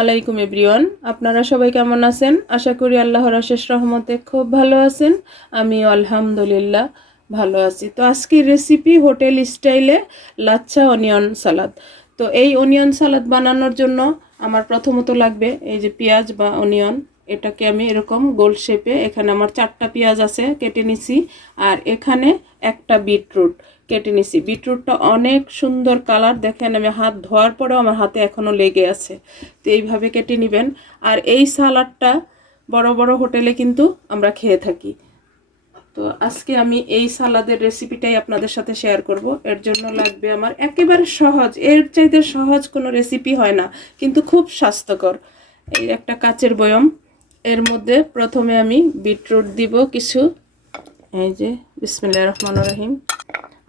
আলাইকুম এভরিওয়ান, আপনারা সবাই কেমন আছেন? আশা করি আল্লাহর অশেষ রহমতে খুব ভালো আছেন। আমি আলহামদুলিল্লাহ ভালো আছি। তো আজকের রেসিপি হোটেল স্টাইলে লাচ্ছা অনিয়ন সালাদ। তো এই অনিয়ন সালাদ বানানোর জন্য আমার প্রথমত লাগবে এই যে পেঁয়াজ বা অনিয়ন। এটাকে আমি এরকম গোল শেপে, এখানে আমার 4টা পেঁয়াজ আছে কেটে নিছি, আর এখানে একটা বিটরুট কেটে নিছি। বিটরুটটা অনেক সুন্দর কালার, দেখেন আমি হাত ধোয়ার পরেও আমার হাতে এখনও লেগে আছে। তো এইভাবে কেটে নেবেন। আর এই সালাডটা বড় বড় হোটেলে কিন্তু আমরা খেয়ে থাকি। তো আজকে আমি এই সালাদের রেসিপিটাই আপনাদের সাথে শেয়ার করব। এর জন্য লাগবে আমার একেবারে সহজ, এর চাইতে সহজ কোনো রেসিপি হয় না, কিন্তু খুব স্বাস্থ্যকর। এই একটা কাচের বয়ম, এর মধ্যে প্রথমে আমি বিটরুট দিব কিছু। এই যে বিসমিল্লাহির রহমানির রহিম।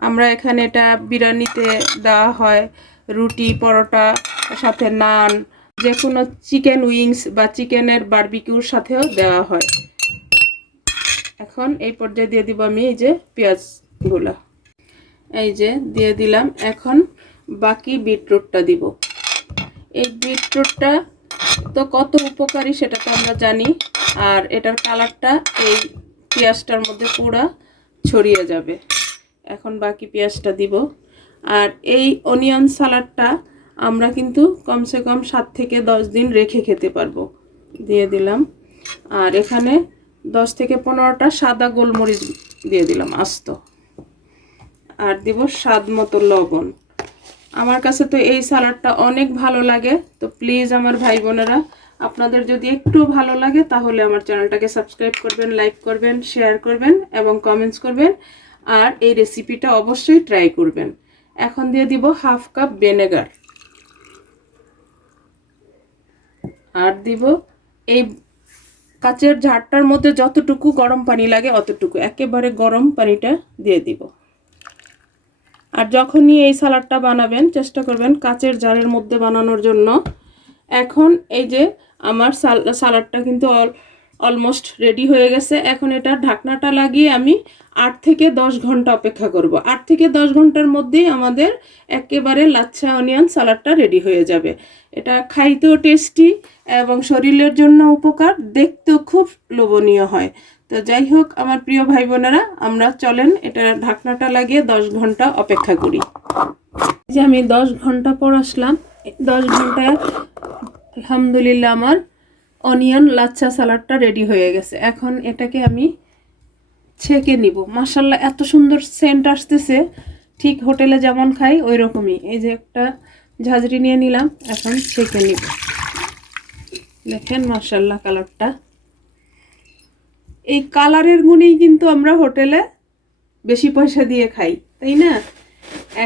আমরা এখানে এটা বিরিয়ানিতে দেওয়া হয়, রুটি পরোটা সাথে নান, যে কোনো চিকেন উইংস বা চিকেনের বারবিকিউর সাথেও দেওয়া হয়। এখন এই পর্যায়ে দিয়ে দিব আমি এই যে পেঁয়াজগুলা, এই যে দিয়ে দিলাম। এখন বাকি বিটরুটটা দিব। এই বিটরুটটা তো কত উপকারী সেটা তো আমরা জানি, আর এটার কালারটা এই পেঁয়াজটার মধ্যে পুরা ছড়িয়ে যাবে। এখন বাকি পেঁয়াজটা দিব। আর এই অনিয়ন সালাডটা আমরা কিন্তু কমসে কম 7 থেকে 10 দিন রেখে খেতে পারবো। দিয়ে দিলাম। আর এখানে 10 থেকে 15টা সাদা গোলমরিচ দিয়ে দিলাম আস্ত। আর দিব স্বাদ মতো লবণ। আমার কাছে তো এই সালাডটা অনেক ভালো লাগে। তো প্লিজ আমার ভাই বোনেরা, আপনাদের যদি একটু ভালো লাগে তাহলে আমার চ্যানেলটাকে সাবস্ক্রাইব করবেন, লাইক করবেন, শেয়ার করবেন এবং কমেন্টস করবেন। আর এই রেসিপিটা অবশ্যই ট্রাই করবেন। এখন দিয়ে দিব হাফ কাপ ভিনেগার। আর দিব এই কাচের ঝাড়টার মধ্যে যতটুকু গরম পানি লাগে অতটুকু, একেবারে গরম পানিটা দিয়ে দিব। আর যখনই এই সালাডটা বানাবেন চেষ্টা করবেন কাচের জারের মধ্যে বানানোর জন্য। এখন এই যে আমার সালাডটা কিন্তু অলমোস্ট রেডি হয়ে গেছে। এখন এটা ঢাকনাটা লাগিয়ে আমি 8 থেকে 10 ঘন্টা অপেক্ষা করব। 8 থেকে 10 ঘন্টার মধ্যেই আমাদের একেবারে লাচ্ছা অনিয়ন সালাডটা রেডি হয়ে যাবে। এটা খাইতেও টেস্টি এবং শরীরের জন্য উপকার, দেখতেও খুব লোভনীয় হয়। তো যাই হোক আমার প্রিয় ভাই বোনেরা, আমরা চলেন এটা ঢাকনাটা লাগিয়ে 10 ঘন্টা অপেক্ষা করি। যে আমি 10 ঘন্টা পর আসলাম। 10 ঘন্টায় আলহামদুলিল্লাহ আমার অনিয়ন লাচ্ছা সালাডটা রেডি হয়ে গেছে। এখন এটাকে আমি ছেঁকে নিব। মাশাআল্লাহ এত সুন্দর সেন্ট আসতেছে, ঠিক হোটেলে যেমন খাই ওই রকমই। এই যে একটা ঝাঁঝরি নিয়ে নিলাম, এখন ছেঁকে নিব। দেখেন মাশাআল্লাহ কালারটা। এই কালারের গুণেই কিন্তু আমরা হোটেলে বেশি পয়সা দিয়ে খাই, তাই না?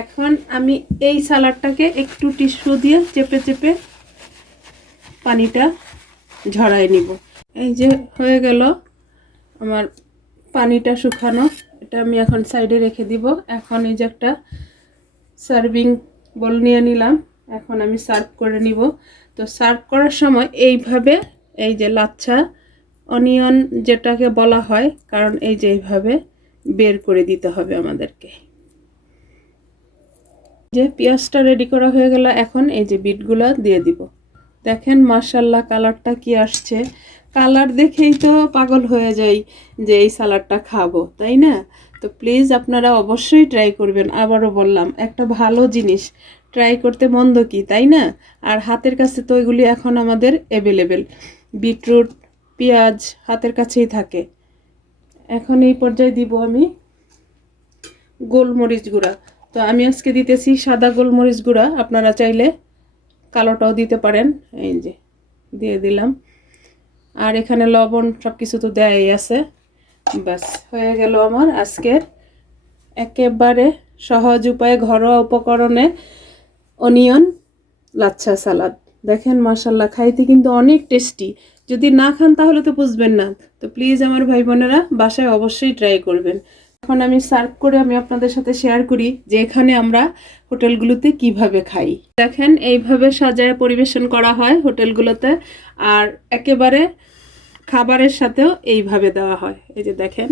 এখন আমি এই সালাডটাকে একটু টিস্যু দিয়ে চেপে চেপে পানিটা ঝরাই নিব। এই যে হয়ে গেল আমার পানিটা শুকানো। এটা আমি এখন সাইডে রেখে দিব। এখন এই যে একটা সার্ভিং বল নিয়ে নিলাম, এখন আমি সার্ভ করে নিব। তো সার্ভ করার সময় এইভাবে এই যে লাচ্ছা অনিয়ন যেটাকে বলা হয়, কারণ এই যে এইভাবে বের করে দিতে হবে আমাদেরকে। যে পেঁয়াজটা রেডি করা হয়ে গেল, এখন এই যে বিটগুলো দিয়ে দিব। দেখেন মাশাআল্লাহ কালারটা কি আসছে। কালার দেখেই তো পাগল হয়ে যাই যে এই সালাডটা খাবো, তাই না? তো প্লিজ আপনারা অবশ্যই ট্রাই করবেন। আবারও বললাম, একটা ভালো জিনিস ট্রাই করতে মন্দ কি, তাই না? আর হাতের কাছে তো এগুলি এখন আমাদের অ্যাভেলেবেল। বিটরুট পেঁয়াজ হাতের কাছেই থাকে। এখন এই পর্যায়ে দিব আমি গোলমরিচ গুঁড়া। তো আমি আজকে দিতেছি সাদা গোলমরিচ গুঁড়া, আপনারা চাইলে কালোটাও দিতে পারেন। এই যে দিয়ে দিলাম। আর এখানে লবণ সব কিছু তো দেয়াই আছে। বাস হয়ে গেল আমার আজকের একেবারে সহজ উপায়ে ঘরোয়া উপকরণে অনিয়ন লাচ্ছা সালাদ। দেখেন মাশাআল্লাহ খাইতে কিন্তু অনেক টেস্টি। যদি না খান তাহলে তো বুঝবেন না। তো প্লিজ আমার ভাই বোনেরা বাসায় অবশ্যই ট্রাই করবেন। এখন আমি সার্ভ করে আমি আপনাদের সাথে শেয়ার করি যে এখানে আমরা হোটেলগুলোতে কিভাবে খাই। দেখেন এইভাবে সাজায় পরিবেশন করা হয় হোটেলগুলোতে, আর একেবারে খাবারের সাথেও এইভাবে দেওয়া হয়। এই যে দেখেন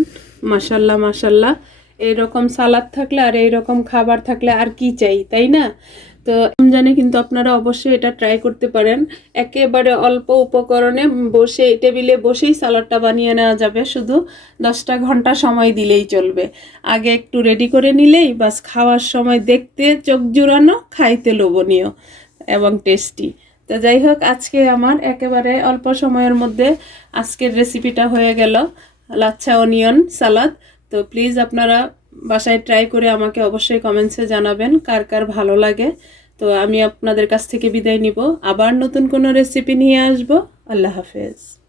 মাশাআল্লাহ মাশাআল্লাহ। এইরকম সালাদ থাকলে আর এইরকম খাবার থাকলে আর কি চাই, তাই না? তো রমজানে কিন্তু আপনারা অবশ্যই এটা ট্রাই করতে পারেন। একেবারে অল্প উপকরণে বসে টেবিলে বসেই সালাডটা বানিয়ে নেওয়া যাবে, শুধু 10টা ঘন্টা সময় দিলেই চলবে। আগে একটু রেডি করে নিলেই বাস, খাওয়ার সময় দেখতে চোখ জুড়ানো, খাইতে লোভনীয় এবং টেস্টি। তো যাই হোক, আজকে আমার একেবারে অল্প সময়ের মধ্যে আজকের রেসিপিটা হয়ে গেল লাচ্ছা অনিয়ন সালাদ। তো প্লিজ আপনারা বাসায় ট্রাই করে আমাকে অবশ্যই কমেন্টসে জানাবেন কার কার ভালো লাগে। তো আমি আপনাদের কাছ থেকে বিদায় নিব, আবার নতুন কোনো রেসিপি নিয়ে আসব। আল্লাহ হাফেজ।